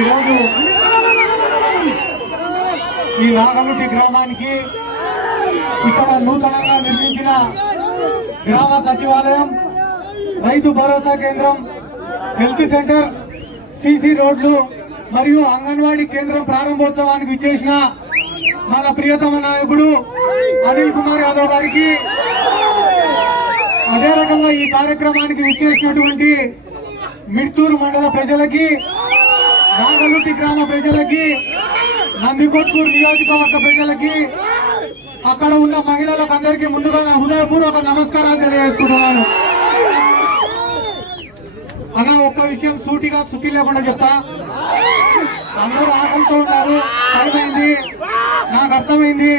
ఈరోజు ఈ నాగలుటి గ్రామానికి ఇక్కడ నూతనంగా నిర్మించిన గ్రామ సచివాలయం, రైతు భరోసా కేంద్రం, హెల్త్ సెంటర్, సీసీ రోడ్లు మరియు అంగన్వాడీ కేంద్రం ప్రారంభోత్సవానికి విచ్చేసిన మన ప్రియతమ నాయకుడు అనిల్ కుమార్ యాదవ్ గారికి, అదే రకంగా ఈ కార్యక్రమానికి విచ్చేసినటువంటి మిడ్తూరు మండల ప్రజలకి, నాగలుటి గ్రామ ప్రజలకి, నందికొట్కూరు నియోజకవర్గ ప్రజలకి, అక్కడ ఉన్న మహిళలకు అందరికీ ముందుగా హృదయపూర్వక నమస్కారాలు తెలియజేసుకుంటున్నాను. అన్న ఒక్క విషయం సూటిగా సుట్టి లేకుండా చెప్తా. అందరూ ఆకలితో ఉన్నారు, టైమైంది, నాకు అర్థమైంది.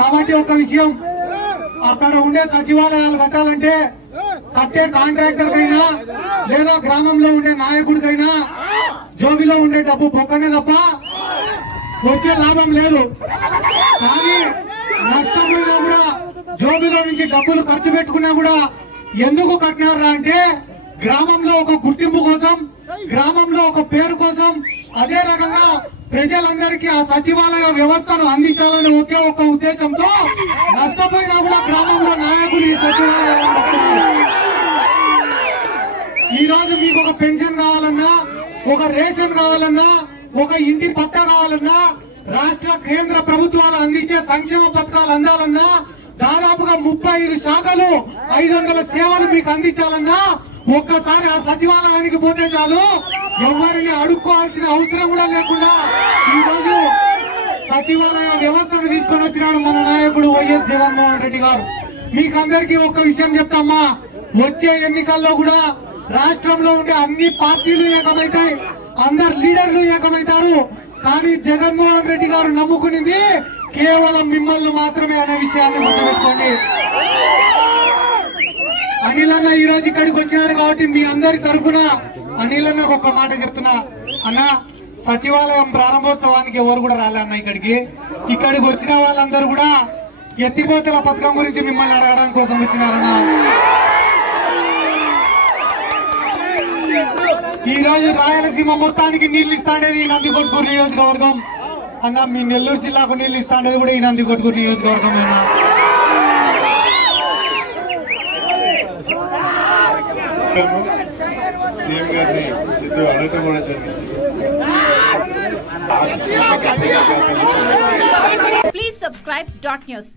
కాబట్టి ఒక విషయం, అక్కడ ఉండే సచివాలయాలు కట్టాలంటే కట్టే కాంట్రాక్టర్ కైనా లేదా గ్రామంలో ఉండే నాయకుడికైనా జోబిలో ఉండే డబ్బు పొక్కనే తప్ప వచ్చే లాభం లేదు. కానీ నష్టమైనా కూడా జోబిలో నుంచి డబ్బులు ఖర్చు పెట్టుకున్నా కూడా ఎందుకు కట్టినారా అంటే గ్రామంలో ఒక గుర్తింపు కోసం, గ్రామంలో ఒక పేరు కోసం, అదే రకంగా ప్రజలందరికీ ఆ సచివాలయ వ్యవస్థను అందించాలనే ఒకే ఒక ఉద్దేశంతో నష్టపోయినా కూడా గ్రామంలో నాయకులు ఈ సచివాలయం. ఈ రోజు మీకు ఒక పెన్షన్ కావాలన్నా, ఒక రేషన్ కావాలన్నా, ఒక ఇంటి పట్టా కావాలన్నా, రాష్ట్ర కేంద్ర ప్రభుత్వాలు అందించే సంక్షేమ పథకాలు అందాలన్నా, దాదాపుగా 35 శాఖలు 500 సేవలు మీకు అందించాలన్నా ఒక్కసారి ఆ సచివాలయానికి పోతే చాలు. ఎవరిని అడుక్కోవాల్సిన అవసరం కూడా లేకుండా ఈ రోజు సచివాలయ వ్యవస్థను తీసుకొని వచ్చినాడు మన నాయకుడు వైఎస్ జగన్మోహన్ రెడ్డి గారు. మీకు అందరికీ ఒక విషయం చెప్తామా, వచ్చే ఎన్నికల్లో కూడా రాష్ట్రంలో ఉండే అన్ని పార్టీలు ఏకమవుతాయి, అందరు లీడర్లు ఏకమవుతారు. కానీ జగన్మోహన్ రెడ్డి గారు నమ్ముకునింది కేవలం మిమ్మల్ని మాత్రమే అనే విషయాన్ని గుర్తుపెట్టుకోండి. అనిలన్న ఈ రోజు ఇక్కడికి వచ్చినాడు కాబట్టి మీ అందరి తరఫున అనిలన్నకు ఒక మాట చెప్తున్నా. అన్న, సచివాలయం ప్రారంభోత్సవానికి ఎవరు కూడా రాలే అన్న. ఇక్కడికి వచ్చిన వాళ్ళందరూ కూడా ఎత్తిపోతల పథకం గురించి మిమ్మల్ని అడగడం కోసం వచ్చినారన్న. ఈ రోజు రాయలసీమ మొత్తానికి నీళ్లు ఇస్తాండేది ఈ నందికొట్కూరు నియోజకవర్గం అన్న. మీ నెల్లూరు జిల్లాకు నీళ్లు ఇస్తాండేది కూడా ఈ నందికొట్కూరు నియోజకవర్గం అన్న. సీఎం గారిని సిద్ధు అడగటం కూడా జరిగింది. Please subscribe .news.